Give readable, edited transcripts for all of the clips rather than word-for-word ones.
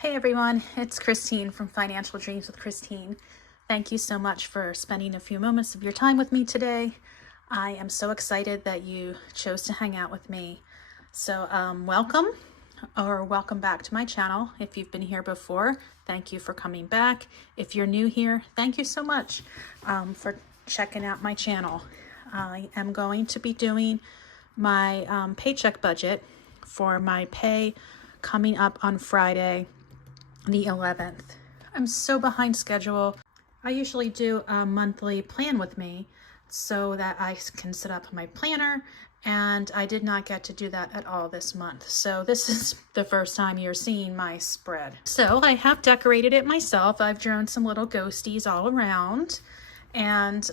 Hey everyone, it's Christine from Financial Dreams with Christine. Thank you so much for spending a few moments of your time with me today. I am so excited that you chose to hang out with me. So welcome back to my channel. If you've been here before, thank you for coming back. If you're new here, thank you so much for checking out my channel. I am going to be doing my paycheck budget for my pay coming up on Friday, the 11th. I'm so behind schedule. I usually do a monthly plan with me so that I can set up my planner, and I did not get to do that at all this month. So this is the first time you're seeing my spread. So I have decorated it myself. I've drawn some little ghosties all around, and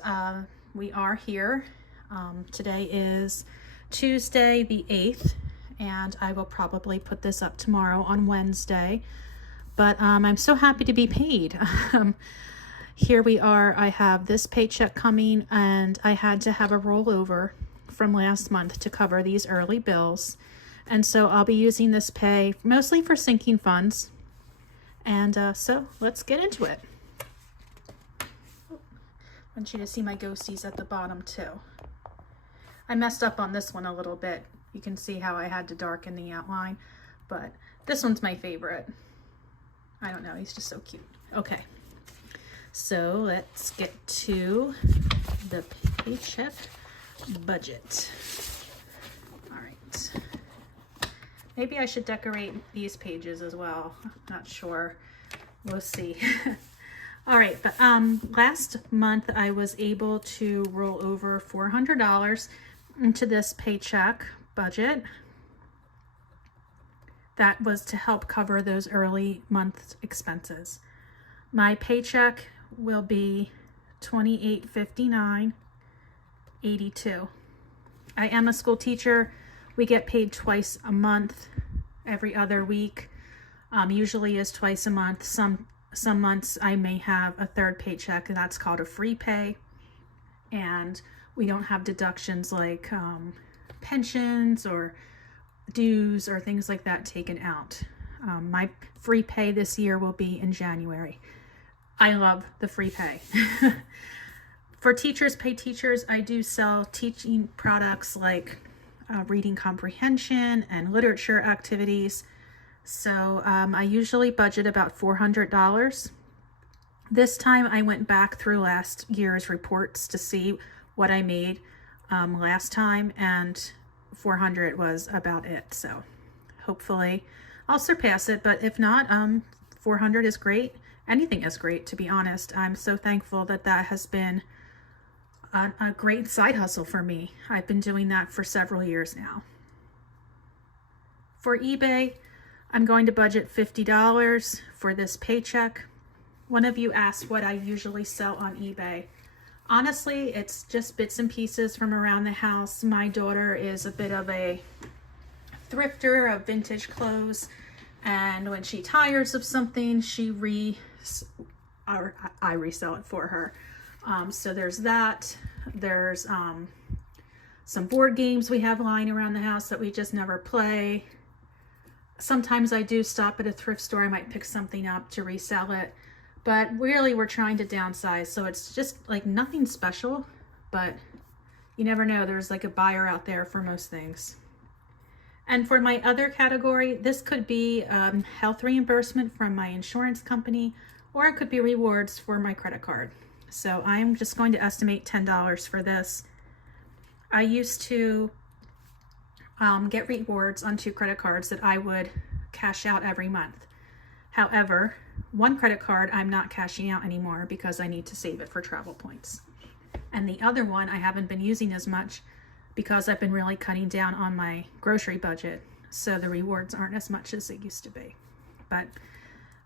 we are here. Today is Tuesday the 8th, and I will probably put this up tomorrow on Wednesday. But I'm so happy to be paid. Here we are. I have this paycheck coming, and I had to have a rollover from last month to cover these early bills. And so I'll be using this pay mostly for sinking funds. And so let's get into it. I want you to see my ghosties at the bottom too. I messed up on this one a little bit. You can see how I had to darken the outline, but this one's my favorite. I don't know, he's just so cute. Okay, so let's get to the paycheck budget. All right, maybe I should decorate these pages as well. Not sure, we'll see. All right, but last month I was able to roll over $400 into this paycheck budget. That was to help cover those early month expenses. My paycheck will be $28.59.82. I am a school teacher. We get paid twice a month, every other week. Usually is twice a month. Some months I may have a third paycheck, and that's called a free pay. And we don't have deductions like pensions or dues or things like that taken out. My free pay this year will be in January. I love the free pay. For teachers pay teachers, I do sell teaching products like reading comprehension and literature activities. So I usually budget about $400. This time I went back through last year's reports to see what I made last time, and 400 was about it. So hopefully I'll surpass it, but if not, 400 is great. Anything is great, to be honest. I'm so thankful that that has been a great side hustle for me. I've been doing that for several years now. For eBay, I'm going to budget $50 for this paycheck. One of you asked what I usually sell on eBay. Honestly, it's just bits and pieces from around the house. My daughter is a bit of a thrifter of vintage clothes, and when she tires of something, I resell it for her. So there's that. There's some board games we have lying around the house that we just never play. Sometimes I do stop at a thrift store. I might pick something up to resell it. But really, we're trying to downsize, so it's just like nothing special, but you never know. There's like a buyer out there for most things. And for my other category, this could be health reimbursement from my insurance company, or it could be rewards for my credit card. So I'm just going to estimate $10 for this. I used to get rewards on 2 credit cards that I would cash out every month. However, one credit card I'm not cashing out anymore because I need to save it for travel points. And the other one I haven't been using as much because I've been really cutting down on my grocery budget. So the rewards aren't as much as they used to be. But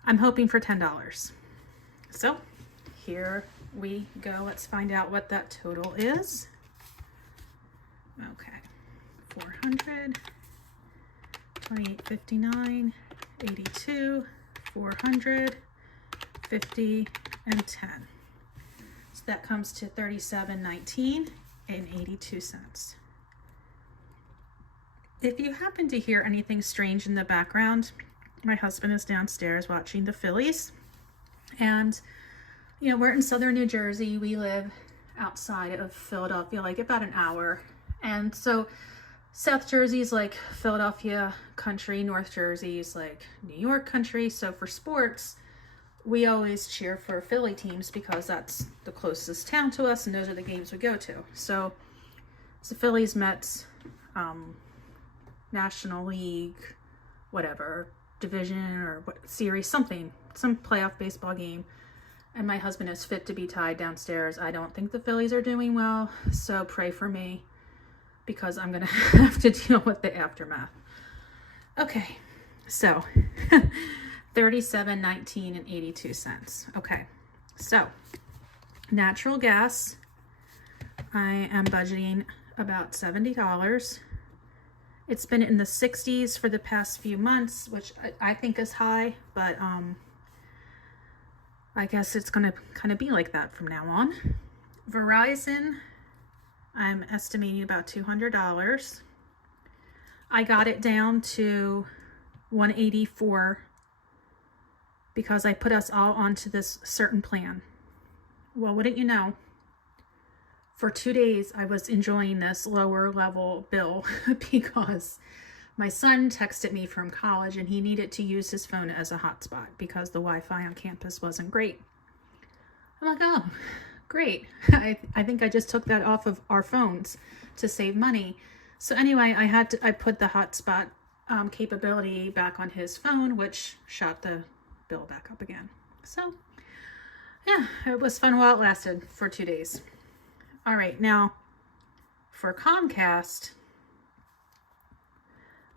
I'm hoping for $10. So here we go. Let's find out what that total is. Okay, 400, 28.59, 82, 400, 50, and 10. So that comes to $37.19 and 82 cents. If you happen to hear anything strange in the background, My husband is downstairs watching the Phillies. And, you know, we're in southern New Jersey. We live outside of Philadelphia, like about an hour. And so South Jersey is like Philadelphia country. North Jersey is like New York country. So for sports, we always cheer for Philly teams because that's the closest town to us and those are the games we go to. So it's the Phillies, Mets, National League, whatever, division or what series, something, some playoff baseball game. And my husband is fit to be tied downstairs. I don't think the Phillies are doing well, so pray for me because I'm gonna have to deal with the aftermath. Okay, so $37.19 and 82 cents. Okay, so natural gas, I am budgeting about $70. It's been in the 60s for the past few months, which I think is high, but I guess it's gonna kind of be like that from now on. Verizon, I'm estimating about $200. I got it down to $184 because I put us all onto this certain plan. Well, wouldn't you know, for 2 days I was enjoying this lower level bill because my son texted me from college and he needed to use his phone as a hotspot because the Wi-Fi on campus wasn't great. I'm like, oh, great. I think I just took that off of our phones to save money. So anyway, I put the hotspot capability back on his phone, which shot the bill back up again. So yeah, it was fun while it lasted for 2 days. All right, now for Comcast,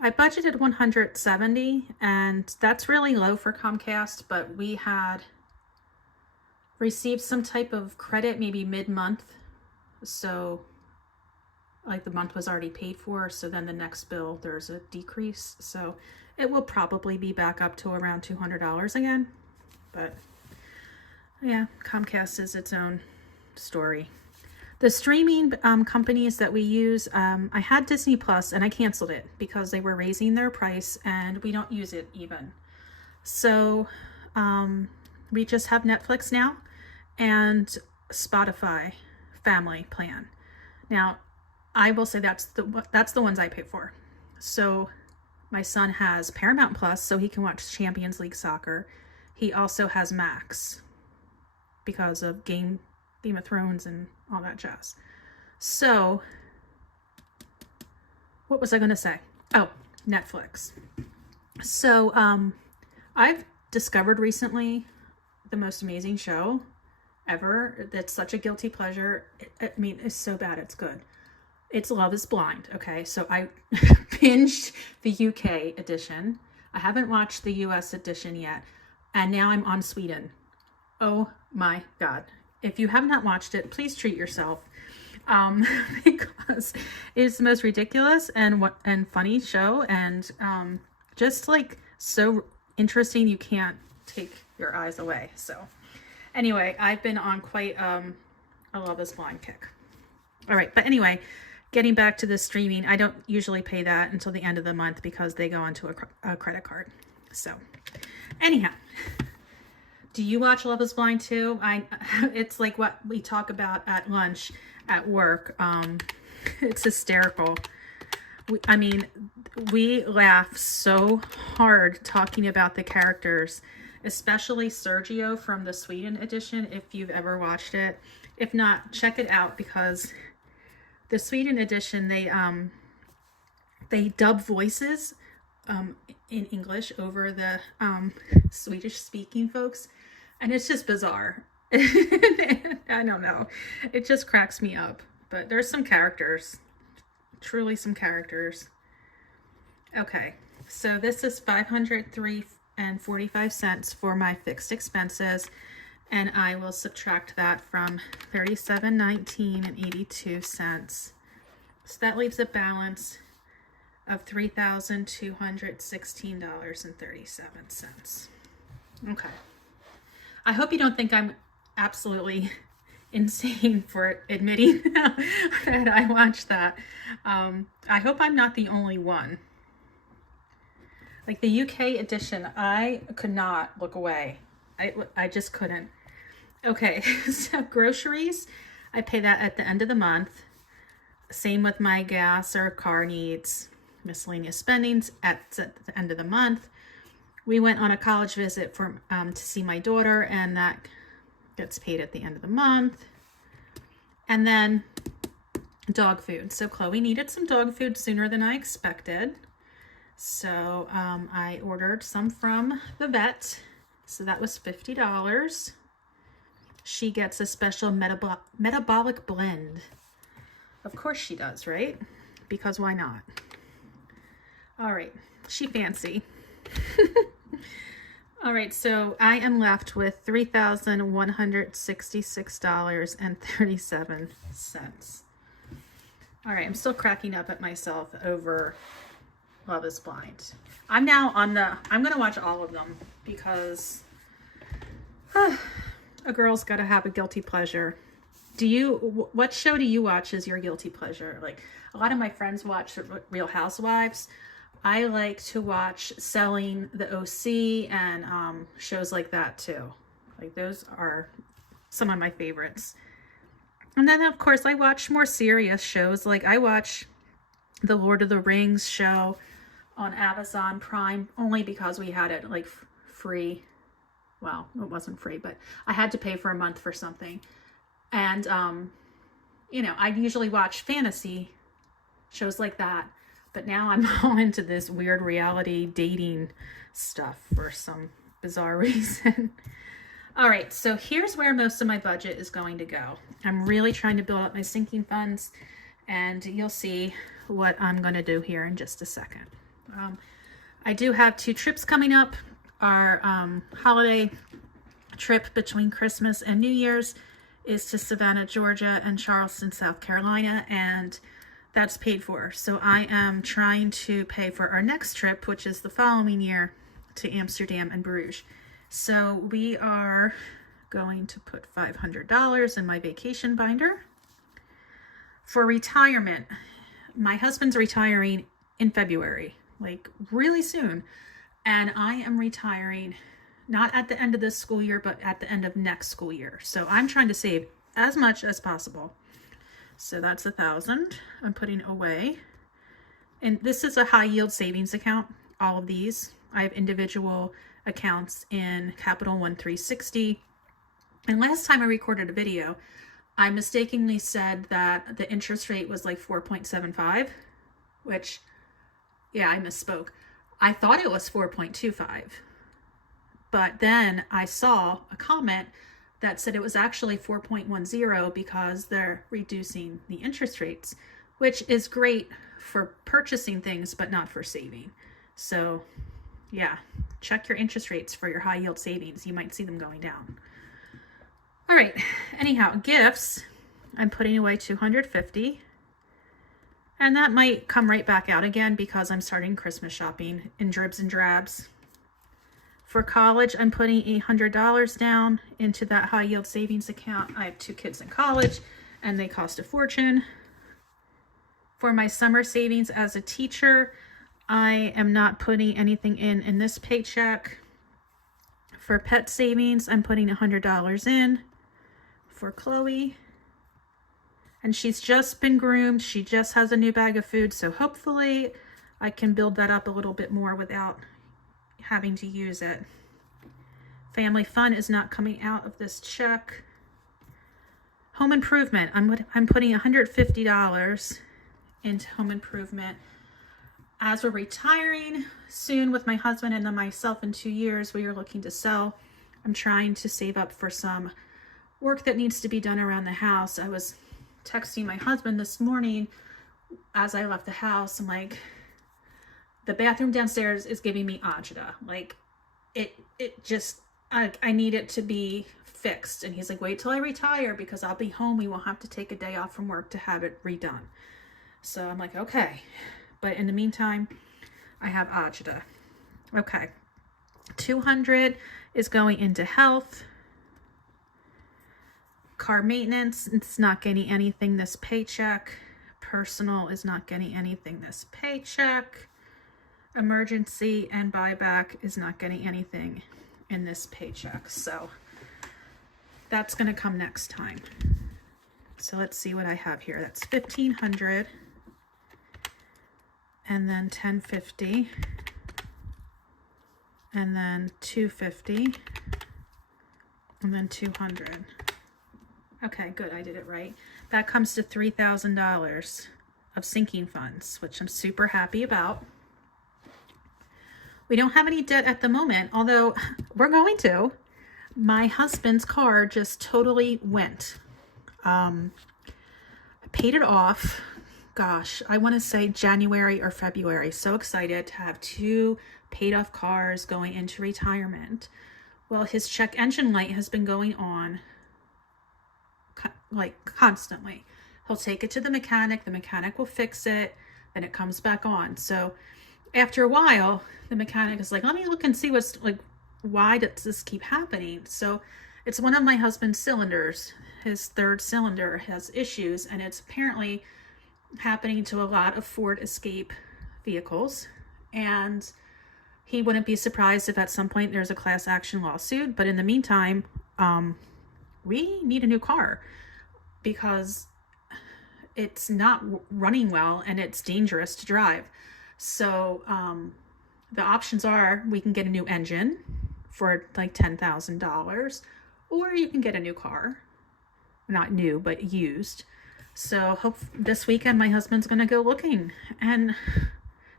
I budgeted $170, and that's really low for Comcast, but we had received some type of credit maybe mid-month, so like the month was already paid for, so then the next bill there's a decrease, so it will probably be back up to around $200 again. But yeah, Comcast is its own story. The streaming companies that we use, I had Disney Plus and I canceled it because they were raising their price and we don't use it even. So we just have Netflix now and Spotify family plan. Now, I will say that's the ones I pay for. So my son has Paramount Plus so he can watch Champions League soccer. He also has Max because of Game of Thrones and all that jazz. So what was I going to say? Oh, Netflix. So I've discovered recently the most amazing show ever. That's such a guilty pleasure. I mean, it's so bad it's good. It's Love is Blind. Okay, so I binged the UK edition. I haven't watched the US edition yet, and now I'm on Sweden. Oh my God. If you have not watched it, please treat yourself, because it's the most ridiculous and funny show, and just like so interesting you can't take your eyes away. So anyway, I've been on quite a Love is Blind kick. All right, but anyway, getting back to the streaming, I don't usually pay that until the end of the month because they go onto a credit card. So anyhow, do you watch Love is Blind too? It's like what we talk about at lunch at work. It's hysterical. We laugh so hard talking about the characters, especially Sergio from the Sweden edition, if you've ever watched it. If not, check it out because the Sweden edition, they dub voices in English over the Swedish speaking folks. And it's just bizarre. I don't know. It just cracks me up. But there's some characters. Truly some characters. Okay. So this is $503.45 for my fixed expenses. And I will subtract that from $37.19 and 82 cents. So that leaves a balance of $3,216.37. Okay. I hope you don't think I'm absolutely insane for admitting that I watched that. I hope I'm not the only one. Like the UK edition, I could not look away. I just couldn't. Okay, so groceries, I pay that at the end of the month. Same with my gas or car needs, miscellaneous spendings at the end of the month. We went on a college visit for to see my daughter, and that gets paid at the end of the month. And then dog food. So Chloe needed some dog food sooner than I expected. So I ordered some from the vet. So that was $50. She gets a special metabolic blend. Of course she does, right? Because why not? All right, she fancy. All right, so I am left with $3,166.37. All right, I'm still cracking up at myself over Love is Blind. I'm going to watch all of them because a girl's got to have a guilty pleasure. What show do you watch as your guilty pleasure? Like, a lot of my friends watch Real Housewives. I like to watch Selling, the OC, and shows like that too. Like, those are some of my favorites. And then, of course, I watch more serious shows. Like, I watch the Lord of the Rings show on Amazon Prime only because we had it, like, free. Well, it wasn't free, but I had to pay for a month for something. And, I usually watch fantasy shows like that. But now I'm all into this weird reality dating stuff for some bizarre reason. All right, so here's where most of my budget is going to go. I'm really trying to build up my sinking funds, and you'll see what I'm going to do here in just a second. I do have 2 trips coming up. Our holiday trip between Christmas and New Year's is to Savannah, Georgia, and Charleston, South Carolina, and that's paid for. So I am trying to pay for our next trip, which is the following year, to Amsterdam and Bruges. So we are going to put $500 in my vacation binder. For retirement, my husband's retiring in February, like really soon. And I am retiring not at the end of this school year, but at the end of next school year. So I'm trying to save as much as possible. So that's $1,000 I'm putting away. And this is a high yield savings account. All of these, I have individual accounts in Capital One 360. And last time I recorded a video, I mistakenly said that the interest rate was like 4.75, which, yeah, I misspoke. I thought it was 4.25. But then I saw a comment that said it was actually 4.10 because they're reducing the interest rates, which is great for purchasing things, but not for saving. So yeah, check your interest rates for your high yield savings. You might see them going down. All right, anyhow, gifts, I'm putting away $250. And that might come right back out again because I'm starting Christmas shopping in dribs and drabs. For college, I'm putting $100 down into that high yield savings account. I have 2 kids in college and they cost a fortune. For my summer savings as a teacher, I am not putting anything in this paycheck. For pet savings, I'm putting $100 in for Chloe. And she's just been groomed. She just has a new bag of food. So hopefully I can build that up a little bit more without having to use it. Family fun is not coming out of this check. Home improvement, I'm putting $150 into home improvement. As we're retiring soon with my husband and then myself in 2 years, we are looking to sell. I'm trying to save up for some work that needs to be done around the house. I was texting my husband this morning as I left the house. I'm like, the bathroom downstairs is giving me agita. Like, it just, I need it to be fixed. And he's like, wait till I retire because I'll be home. We won't have to take a day off from work to have it redone. So I'm like, okay. But in the meantime, I have agita. Okay. 200 is going into health. Car maintenance, it's not getting anything this paycheck. Personal is not getting anything this paycheck. emergency and buyback is not getting anything in this paycheck. So that's going to come next time. So let's see what I have here. That's 1,500 and then 1050 and then 250 and then 200. Okay, good. I did it right. That comes to $3,000 of sinking funds, which I'm super happy about. We don't have any debt at the moment, although we're going to. My husband's car just totally went. I paid it off. Gosh, I want to say January or February. So excited to have 2 paid off cars going into retirement. Well, his check engine light has been going on like constantly. He'll take it to the mechanic will fix it, then it comes back on. So after a while, the mechanic is like, let me look and see what's like, why does this keep happening? So it's one of my husband's cylinders. His 3rd cylinder has issues, and it's apparently happening to a lot of Ford Escape vehicles. And he wouldn't be surprised if at some point there's a class action lawsuit. But in the meantime, we need a new car because it's not running well and it's dangerous to drive. So the options are we can get a new engine for like $10,000, or you can get a new car. Not new, but used. So this weekend my husband's going to go looking, and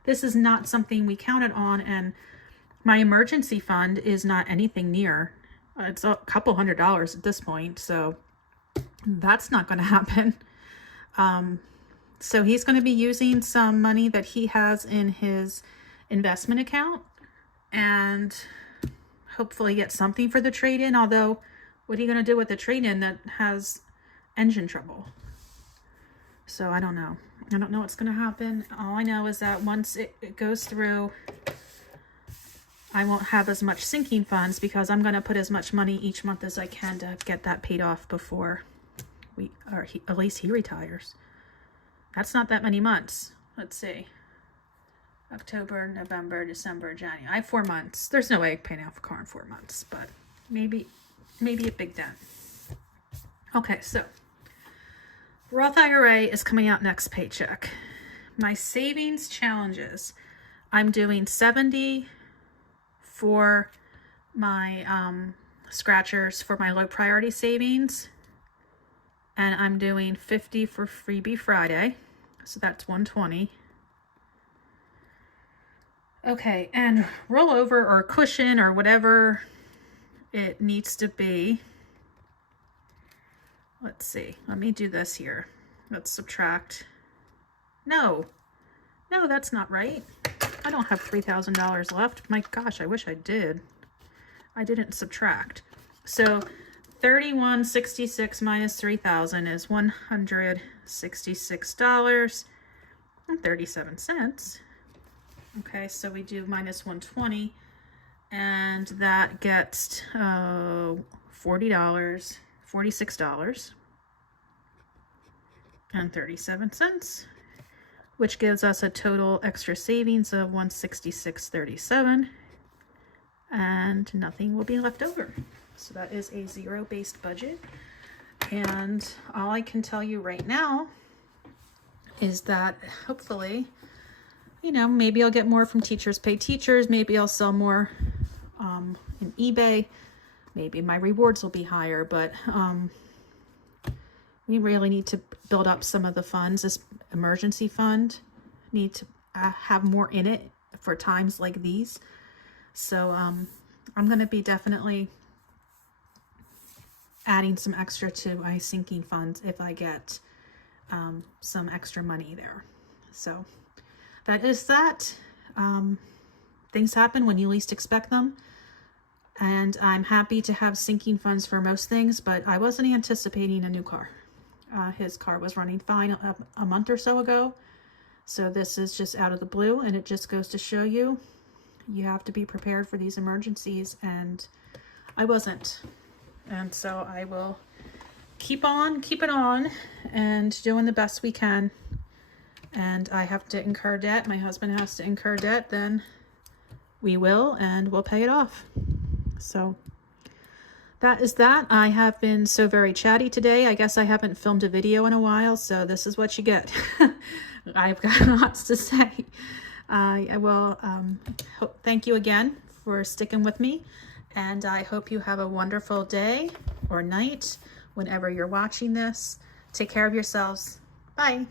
this is not something we counted on, and my emergency fund is not anything near. It's a couple $100 at this point, so that's not going to happen. So he's going to be using some money that he has in his investment account and hopefully get something for the trade-in, although what are you going to do with the trade-in that has engine trouble? So I don't know. I don't know what's going to happen. All I know is that once it goes through, I won't have as much sinking funds because I'm going to put as much money each month as I can to get that paid off before at least he retires. That's not that many months. Let's see. October, November, December, January. I have 4 months. There's no way I can pay off a car in 4 months, but maybe a big dent. Okay, so Roth IRA is coming out next paycheck. My savings challenges. I'm doing 70 for my scratchers for my low priority savings. And I'm doing 50 for Freebie Friday. So that's 120. Okay, and rollover or cushion or whatever it needs to be. Let's see. Let me do this here. Let's subtract. No, that's not right. I don't have $3,000 left. My gosh, I wish I did. I didn't subtract. So 3166 minus 3,000 is $166.37. Okay, so we do minus 120, and that gets $46.37, which gives us a total extra savings of $166.37, and nothing will be left over. So that is a zero-based budget, and all I can tell you right now is that hopefully, you know, maybe I'll get more from Teachers Pay Teachers. Maybe I'll sell more in eBay. Maybe my rewards will be higher, but we really need to build up some of the funds. This emergency fund need to have more in it for times like these. So I'm going to be definitely adding some extra to my sinking funds if I get some extra money there. So that is that. Things happen when you least expect them. And I'm happy to have sinking funds for most things, but I wasn't anticipating a new car. His car was running fine a month or so ago. So this is just out of the blue, and it just goes to show you, you have to be prepared for these emergencies, and I wasn't. And so I will keep it on, and doing the best we can. and I have to incur debt, my husband has to incur debt, then we will, and we'll pay it off. So that is that. I have been so very chatty today. I guess I haven't filmed a video in a while, so this is what you get. I've got lots to say. I will thank you again for sticking with me, and I hope you have a wonderful day or night whenever you're watching this. Take care of yourselves. Bye.